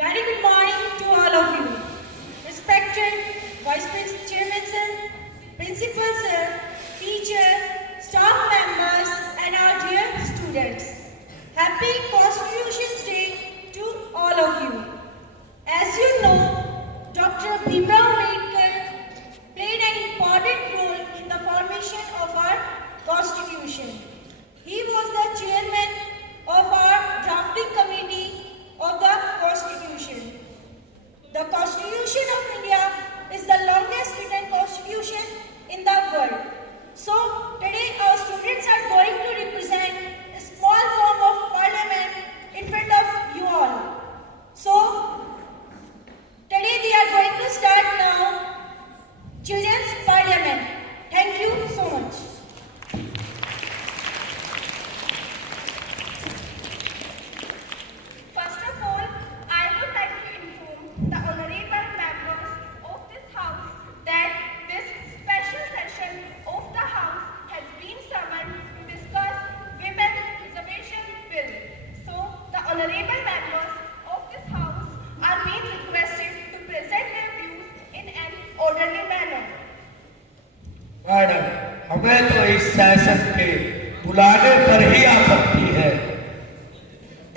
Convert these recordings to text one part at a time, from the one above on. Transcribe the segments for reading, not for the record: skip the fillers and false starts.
Very good morning to all of you. Respected Vice Chairman Sir, Principal Sir, teacher, staff members and our dear students. Happy Constitution Day to all of you. As you know, Dr. Bhimrao Ambedkar played an important role in the formation of our Constitution. He was the chairman of our drafting committee of the Constitution. The Constitution of India is the longest written constitution in the world. So today our students are going to represent a small form of parliament in front of you all. So today they are going to start now Children's Parliament. Thank you so much. First of all, I would like to inform the honorable members of this house that this special session of the house has been summoned to discuss Women's Reservation Bill. So, the honorable members of this house are being requested to present their views in an orderly manner. Madam, हमें तो इस session के बुलाने पर ही आपत्ति है।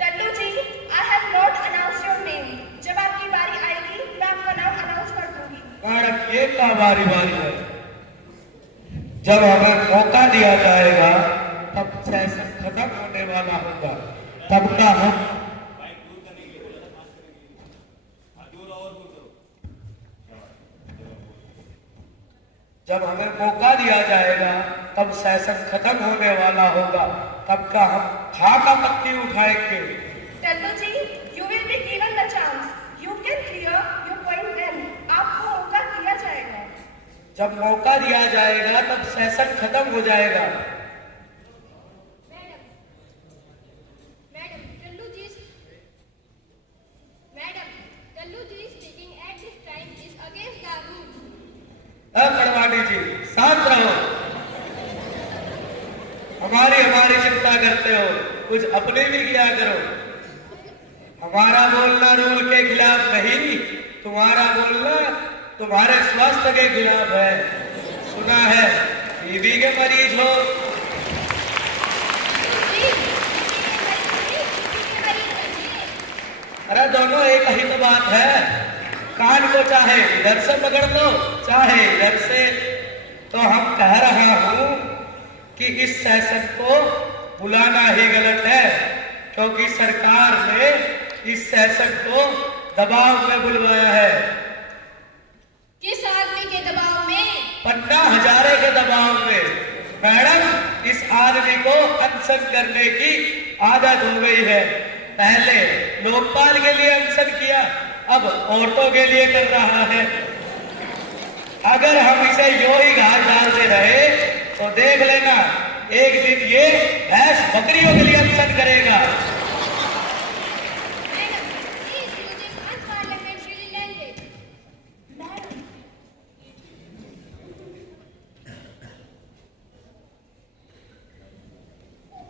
टल्लू जी, I have not announced your name. जब आपकी बारी आएगी, मैं आपका नाम अनाउंस कर दूंगी। मैडम, ये क्या बारी है? जब हमें मौका दिया जाएगा, तब सेशन खत्म होने वाला होगा। तब का हम जब हमें मौका दिया जाएगा, तब सेशन खत्म होने वाला होगा। तब का हम खाका पत्ती उठाएंगे। टल्लू जी, you will be given the chance. You can clear your point then. आपको मौका दिया जाएगा। जब मौका दिया जाएगा, तब सेशन खत्म हो जाएगा। टल्लू जी speaking at this time is against the rule. कड़वाणी जी, शांत रहो। हमारी चिंता करते हो, कुछ अपने भी किया करो। हमारा बोलना रूल के खिलाफ नहीं, तुम्हारा बोलना तुम्हारे स्वास्थ्य के खिलाफ है। सुना है टीबी के मरीज हो। अरे दोनों एक ही तो बात है। कान को चाहे इधर से पकड़ लो, चाहे इधर से। तो हम कह रहा हूं कि इस सेशन को बुलाना ही गलत है, क्योंकि सरकार ने इस सेशन को दबाव में बुलवाया है। किस आदमी के दबाव में? पन्ना हजारे के दबाव में। मैडम, इस आदमी को अनशन करने की आदत हो गई है। पहले लोकपाल के लिए अनशन किया, अब औरतों के लिए कर रहा है। अगर हम इसे यूं ही घाट डालते रहे तो देख लेना, एक दिन ये भैंस बकरियों के लिए अनशन करेगा।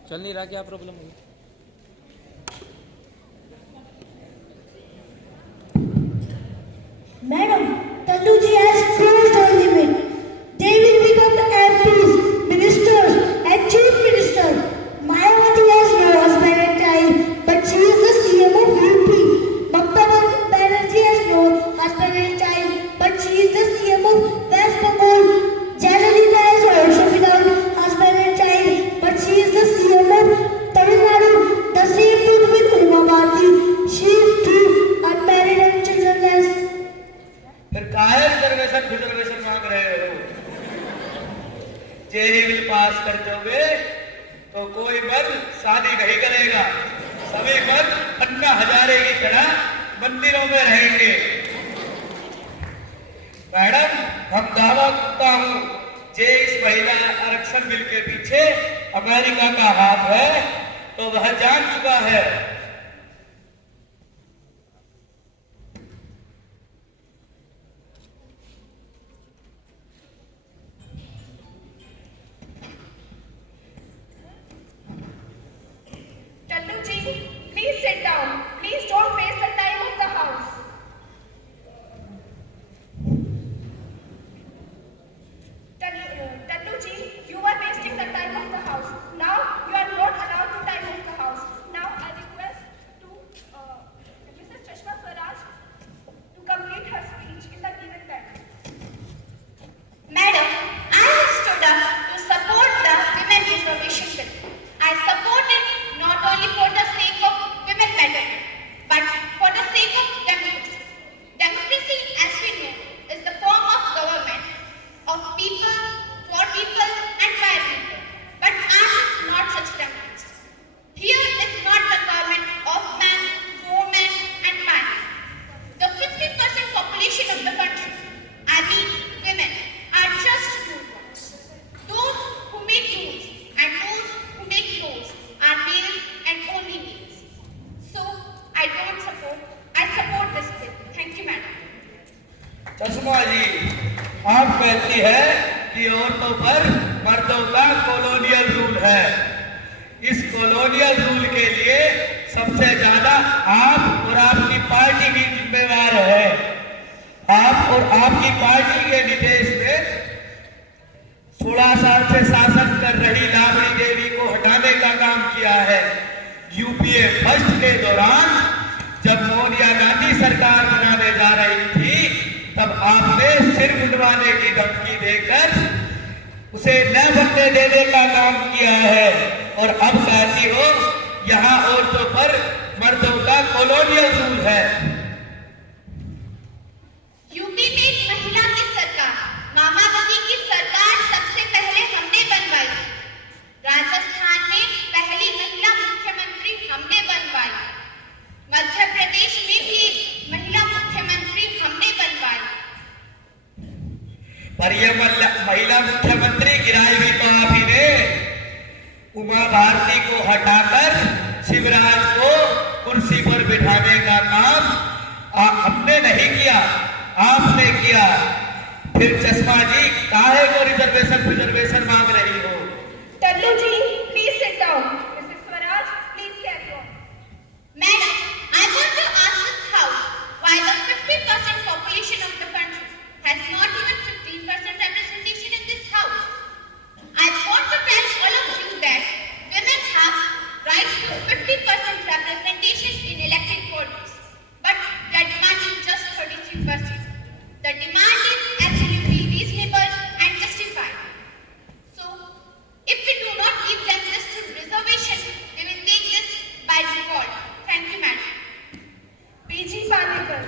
चल नहीं रहा, क्या प्रॉब्लम हुई? Madam, Tallu ji has crossed her limit. They will become the MPs, ministers and chief minister. Mayawati has no husband and child, but she is the CM of UP. Mamata Banerjee has no husband and child, but she is the CM of West Bengal. Jayalalitha has also without husband and child, but she is the CM of Tamil Nadu. The same truth with Uma Bharti. She is too unmarried and childrenless. फिर काहे reservation मांग रहे हो? JEE bill pass कर दोगे तो कोई मर्द शादी नहीं करेगा। सभी मर्द अन्ना हजारे की तरह मंदिरों में रहेंगे। मैडम, हम दावा करता हूं, जे इस महिला आरक्षण बिल के पीछे अमेरिका का हाथ है तो वह जान चुका है। Tallu ji, please sit down. Please don't waste the time of the house. कहती है कि औरतों पर मर्दों का कॉलोनियल रूल है। इस कॉलोनियल रूल के लिए सबसे ज्यादा आप और आपकी पार्टी ही जिम्मेवार है। आप और आपकी पार्टी के निर्देश में 16 साल से शासन कर रही राबड़ी देवी को हटाने का काम किया है। यूपीए फर्स्ट के दौरान जब सोनिया गांधी सरकार बनाने जा रही थी, तब आपने सिर मुंडवाने की धमकी देकर उसे न बनने देने का काम किया है, और अब कहती हो यहाँ औरतों पर मर्दों का कॉलोनियल रूल है। यूपी में एक महिला की सरकार, मायावती की सरकार सबसे पहले हमने बनवाई। राजस्थान में पहली महिला मुख्यमंत्री हमने बनवाई। मध्य प्रदेश में भी महिला मुख्यमंत्री हमने बनवाई। पर यह महिला मुख्यमंत्री गिराई भी तो आप ही ने। उमा भारती को हटाकर शिवराज को कुर्सी पर बिठाने का काम हमने नहीं किया, आपने किया। फिर चश्मा जी काहे को रिजर्वेशन मांग रही हो? Tallu ji, please sit down. Mrs Swaraj, please carry on. Madam, I want to ask this house why the 50% population of the country has not even 15% representation in this house. I want to tell all of you that women have right to 50% representation in elected bodies, but they are demanding just 33%. The demand is absolutely reasonable and justified. So, if we do not give them this reservation, they will take this by default. Thank you, madam. PG Palekar.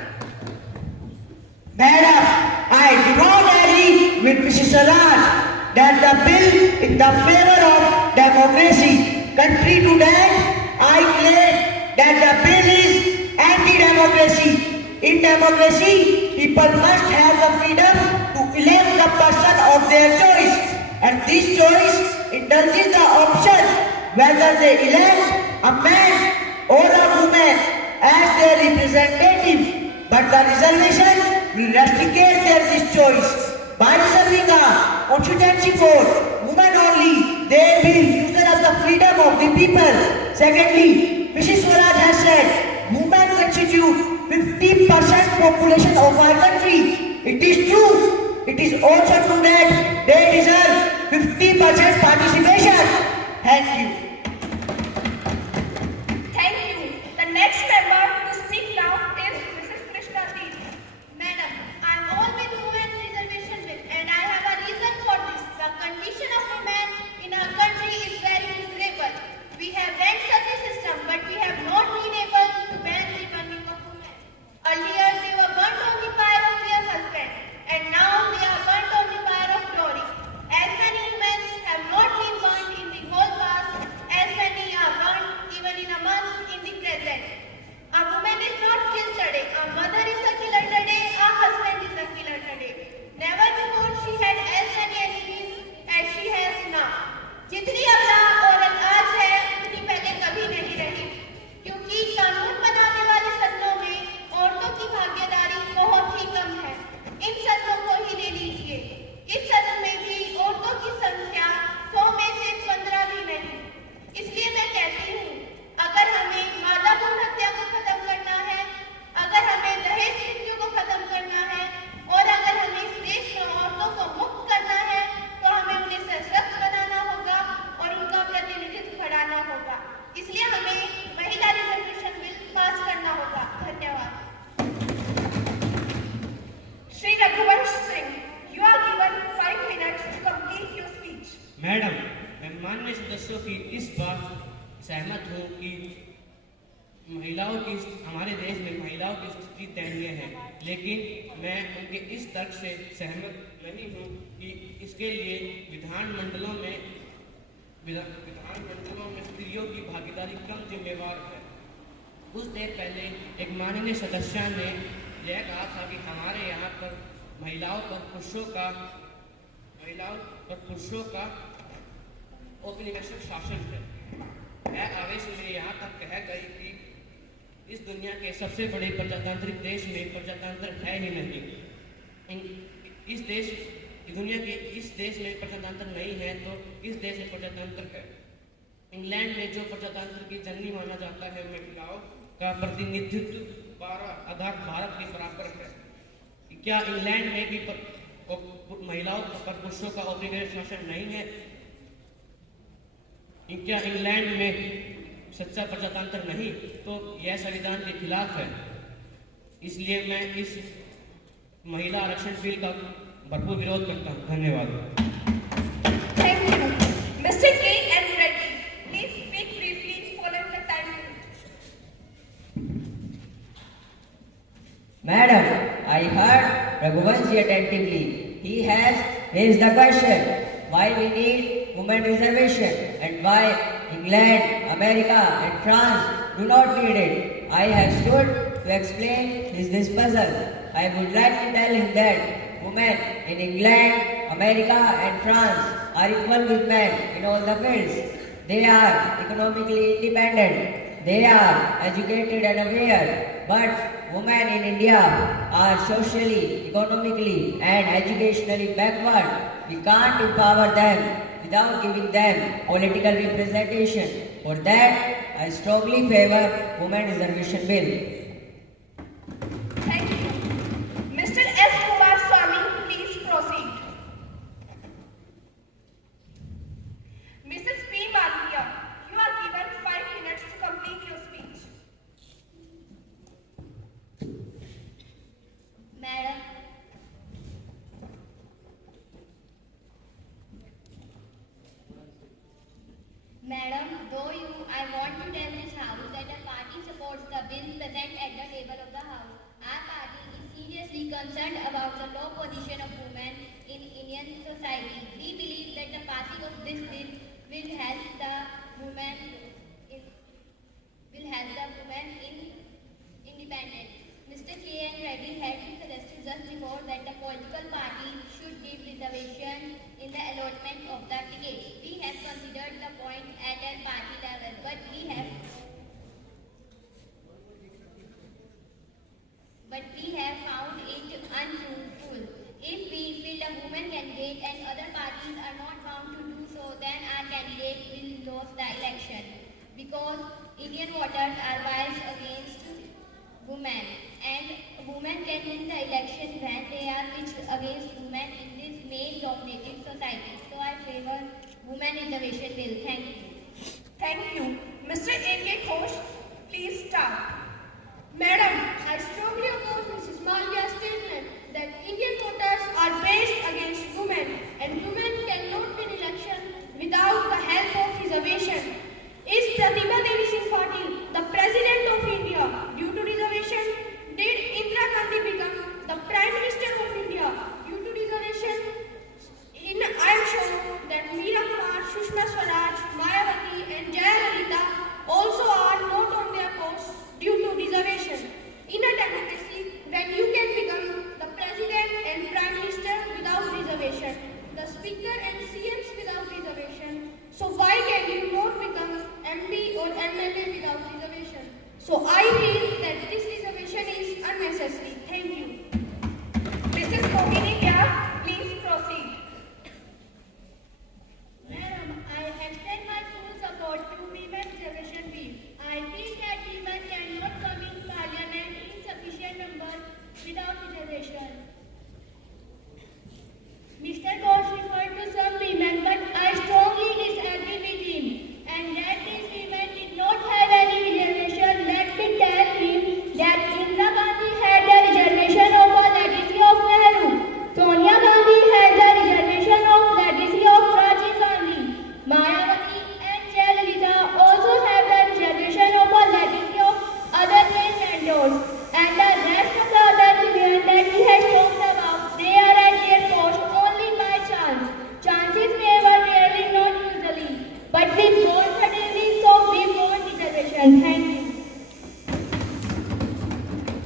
Madam, I do not agree with Mrs. Swaraj that the bill is in the favor of democracy. Contrary to that, I claim that the bill is anti-democracy. In democracy, people must have the freedom to elect the person of their choice, and this choice indulges the option whether they elect a man or a woman as their representative. But the reservation will restricate this choice. By reserving a constituency for women only, they will usurp the freedom of the people. Secondly, Mrs. Swaraj has said women constitute 50% population of our country. It is true. It is also true that they deserve 50% participation. Thank you. Thank you. The next member to speak now is Mrs. Krishna Devi. Madam, I am all with women reservation bill, and I have a reason for this. The condition of women in our country is very miserable. We have rent such a system, but we have not been able to ban the burning of women. Earlier, they were burnt on the pyre of their husband, and now they are burnt on the pyre of glory. As many women have not been burnt in the whole past, as many are burnt even in a month in the present. A woman is not killed today. A mother is a killer today. A husband is a killer today. Never before she had as many enemies as she has now. जितनी अबला औरत आज है, उतनी पहले कभी नहीं रही, क्योंकि कानून बनाने वाले सदनों में औरतों की भागीदारी बहुत ही कम है। इन सदनों को ही ले लीजिए। इस सदन में भी औरतों की संख्या 100 में से 15 भी नहीं। इसलिए मैं कहती हूँ, अगर हमें मादा भ्रूण हत्या को खत्म करना है, अगर हमें दहेज मृत्यु को खत्म करना है, और अगर हमें इस देश में औरतों को मुक्त करना है, तो हमें उन्हें सशक्त बनाना होगा और उनका प्रतिनिधित्व बढ़ाना होगा। इसलिए हमें महिला रिजर्वेशन बिल पास करना होगा। धन्यवाद। Shri Raghuvansh Singh, you are given 5 minutes to complete your speech. Madam, मैं माननीय सदस्यों की इस बात सहमत हूँ कि महिलाओं की हमारे देश में महिलाओं की स्थिति दयनीय है, लेकिन मैं उनके इस तर्क से सहमत नहीं हूँ कि इसके लिए विधानमंडलों में स्त्रियों की भागीदारी कम जिम्मेवार है। कुछ देर पहले एक माननीय सदस्य ने यह कहा था कि हमारे यहाँ पर महिलाओं पर पुरुषों का औपनिवेशिक शासन है। यह आवेश में यहाँ तक कह गई कि इस दुनिया के सबसे बड़े प्रजातांत्रिक देश में प्रजातंत्र है ही नहीं। दुनिया के इस देश में प्रजातंत्र नहीं है तो इस देश में प्रजातंत्र है। इंग्लैंड में जो प्रजातंत्र की जननी माना जाता है, महिलाओं का प्रतिनिधित्व आधार भारत के बराबर है। क्या इंग्लैंड में भी महिलाओं पर पुरुषों का औपचारिक शासन नहीं है? क्या इंग्लैंड में सच्चा प्रजातंत्र नहीं? तो यह संविधान के खिलाफ है। इसलिए मैं इस महिला आरक्षण बिल का भरपूर विरोध करता हूँ। धन्यवाद। Thank you. Mr. K. N. Reddy, please speak briefly following the time limit. Madam, I heard Raghuvanshi attentively. He has raised the question why we need women reservation and why England, America and France do not need it. I have stood to explain this puzzle. I would like to tell him that women in England, America and France are equal with men in all the fields. They are economically independent. They are educated and aware. But women in India are socially, economically and educationally backward. We can't empower them without giving them political representation. For that, I strongly favor women reservation bill. Thank you. Mr. S. Kumar Swami, please proceed. Mrs. P. Malviya, you are given 5 minutes to complete your speech. Madam, I want to tell this House that our party supports the bill present at the table of the House. Our party is seriously concerned about the low position of women in Indian society. We believe that the passing of this bill will help the women in independence. Mr. K. N. Reddy had suggested just before that the political parties should give reservation in the allotment of the ticket. We have considered the point at a party level, but we have found it unfruitful. If we feel a woman candidate and other parties are not bound to do so, then our candidate will lose the election. Because Indian voters are biased against women, and women can win the election when they are pitched against women in this male-dominated society. So I favor women reservation bill. Thank you. Thank you. Mr. A.K. Ghosh, please start. Madam, I strongly oppose Mrs. Malviya's statement that Indian voters are based against women and women cannot win election without the help of reservation. Is Pratibha Devi Singh Patil the President of India due to reservation? Did Indira Gandhi become the Prime Minister of India due to reservation? I am sure that Meera Kumar, Sushma Swaraj, Mayawati and Jayalalitha also are not on their post due to reservation. In a democracy, when you can become the President and Prime Minister without reservation, the Speaker and CMs without reservation, so why can you not become MP or MLA without reservation? So I feel that this reservation is unnecessary. Thank you. Mrs. Mohini Vyas, please proceed. Madam, I extend my full support to women reservation bill. I feel that women cannot come in parliament in sufficient numbers without reservation. Mr. Ghosh referred to some women, but I strongly disagree with him. And that these women did not have any reservation. Let me tell him that Indira Gandhi had the reservation of a legacy of Nehru. Sonia Gandhi had the reservation of legacy of Rajiv Gandhi. Mayawati and Jayalalitha also have the reservation of a legacy of other male mentors. And the rest of the other women that he has talked about, they are at their post only by chance. Chances favor rarely, not usually. But we want suddenly, so we want reservation. Thank you.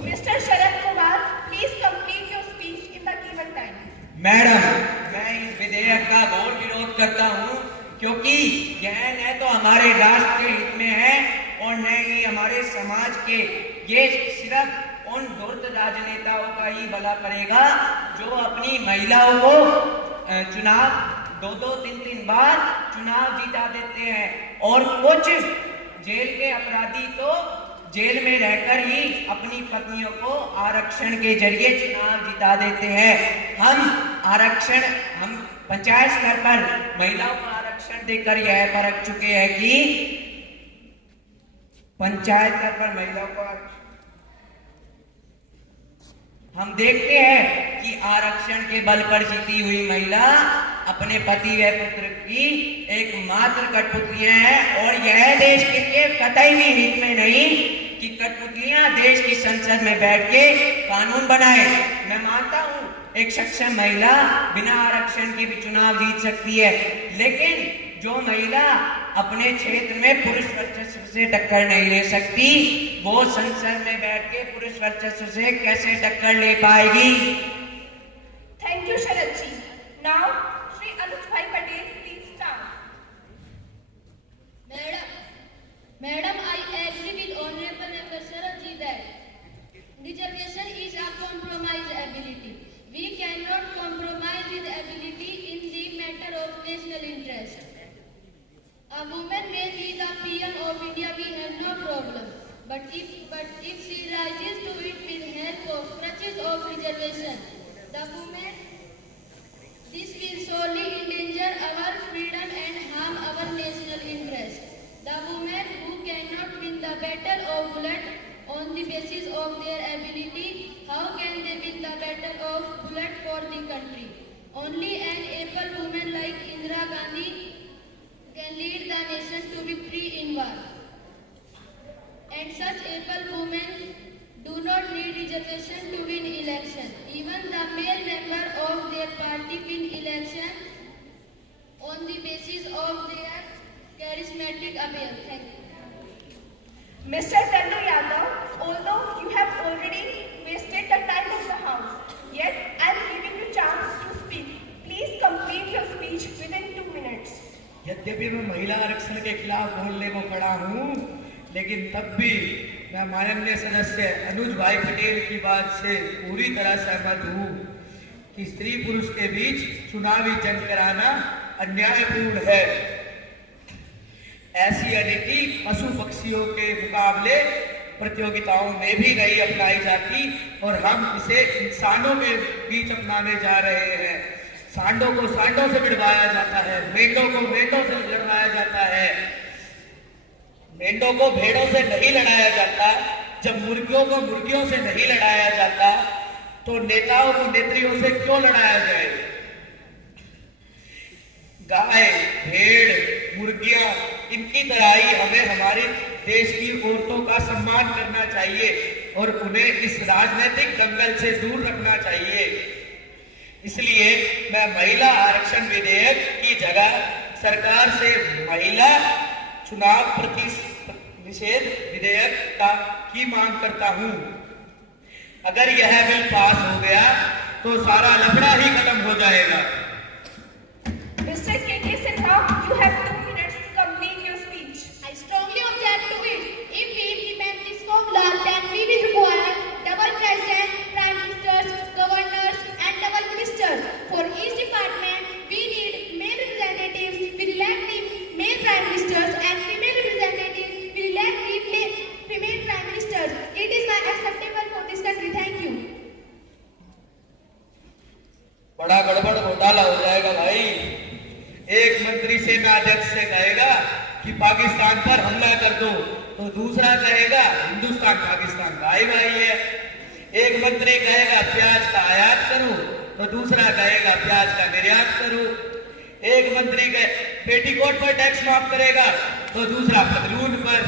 Mr. Sharad Kumar, please complete your speech in the given time. Madam, मैं इस विधेयक का घोर विरोध करता हूँ क्योंकि यह न तो हमारे राष्ट्र के हित में है और न ही हमारे समाज के। ये सिर्फ उन धूर्त राजनेताओं का ही भला करेगा जो अपनी महिलाओं को चुनाव 2-3 बार चुनाव जीता देते हैं, और कुछ जेल के अपराधी तो जेल में रहकर ही अपनी पत्नियों को आरक्षण के जरिए चुनाव जिता देते हैं। हम पंचायत स्तर पर महिलाओं को आरक्षण देकर यह परख चुके हैं कि पंचायत स्तर पर महिलाओं को हम देखते हैं कि आरक्षण के बल पर जीती हुई महिला अपने पति व पुत्र की एकमात्र कठपुतलियां हैं, और यह देश के लिए कतई भी हित में नहीं कि कठपुतलियां देश की संसद में बैठ के कानून बनाए। मैं मानता हूं एक सक्षम महिला बिना आरक्षण के भी चुनाव जीत सकती है, लेकिन जो महिला अपने क्षेत्र में पुरुष वर्चस्व से टक्कर नहीं ले सकती, वो संसद में बैठ के पुरुष वर्चस्व से कैसे टक्कर ले पाएगी? Thank you, Sharad ji. Now, Shri Anuj Bhai Patel, please start. Madam, I agree with Honorable Member Sharad ji that reservation is a compromise ability. We cannot compromise with ability in the matter of national interest. A woman may be the PM of India, we have no problem. But if she rises to it with help of crutches of reservation, this will surely endanger our freedom and harm our national interest. The women who cannot win the battle of bullet on the basis of their ability, how can they win the battle of bullet for the country? Only an able woman like Indira Gandhi can lead the nation to victory in war. And such able women do not need reservation to win election. Even the male member of their party win election on the basis of their charismatic appeal. Thank you. Mr. Tandu Yadav, although you have already wasted the time of the House, yet I am giving you chance to speak. Please complete your speech within 2 minutes. यद्यपि मैं महिला आरक्षण के खिलाफ बोलने को खड़ा हूँ, लेकिन तब भी मैं माननीय सदस्य अनुज भाई पटेल की बात से पूरी तरह सहमत हूँ कि स्त्री पुरुष के बीच चुनावी जंग कराना अन्यायपूर्ण है। ऐसी अनीति पशु पक्षियों के मुकाबले प्रतियोगिताओं में भी नहीं अपनाई जाती, और हम इसे इंसानों के बीच अपनाने जा रहे हैं। सांडों को सांडों से भिड़वाया जाता है, मेंढों को मेंढों से लड़वाया जाता है, मेंढों को भेड़ों से नहीं लड़ाया जाता। जब मुर्गियों को मुर्गियों से नहीं लड़ाया जाता, तो नेताओं को नेत्रियों से क्यों लड़ाया जाए? गाय, भेड़, मुर्गियां, इनकी तरह ही हमें हमारे देश की औरतों का सम्मान करना चाहिए और उन्हें इस राजनीतिक दंगल से दूर रखना चाहिए। इसलिए मैं महिला आरक्षण विधेयक की जगह सरकार से महिला चुनाव प्रतिनिषेध विधेयक की मांग करता हूं। अगर यह बिल पास हो गया तो सारा लफड़ा ही खत्म हो जाएगा। Mr. K.K. Sinha, you have 2 minutes to complete your speech. I strongly object to it. If we implement this formula, then we will require double president, prime ministers, governors, and double ministers. For each department, we need male representatives will elect the male prime ministers, and female representatives will elect the female prime ministers. It is not acceptable for this country. Thank you. बड़ा गड़बड़ घोटाला हो जाएगा भाई। एक मंत्री सेना अध्यक्ष से कहेगा कि पाकिस्तान पर हमला कर दो, तो दूसरा कहेगा हिंदुस्तान पाकिस्तान भाई भाई है। एक मंत्री कहेगा प्याज का आयात करो, तो दूसरा कहेगा प्याज का निर्यात करो। एक मंत्री पेटीकोट पर टैक्स माफ करेगा, तो दूसरा पतलून पर।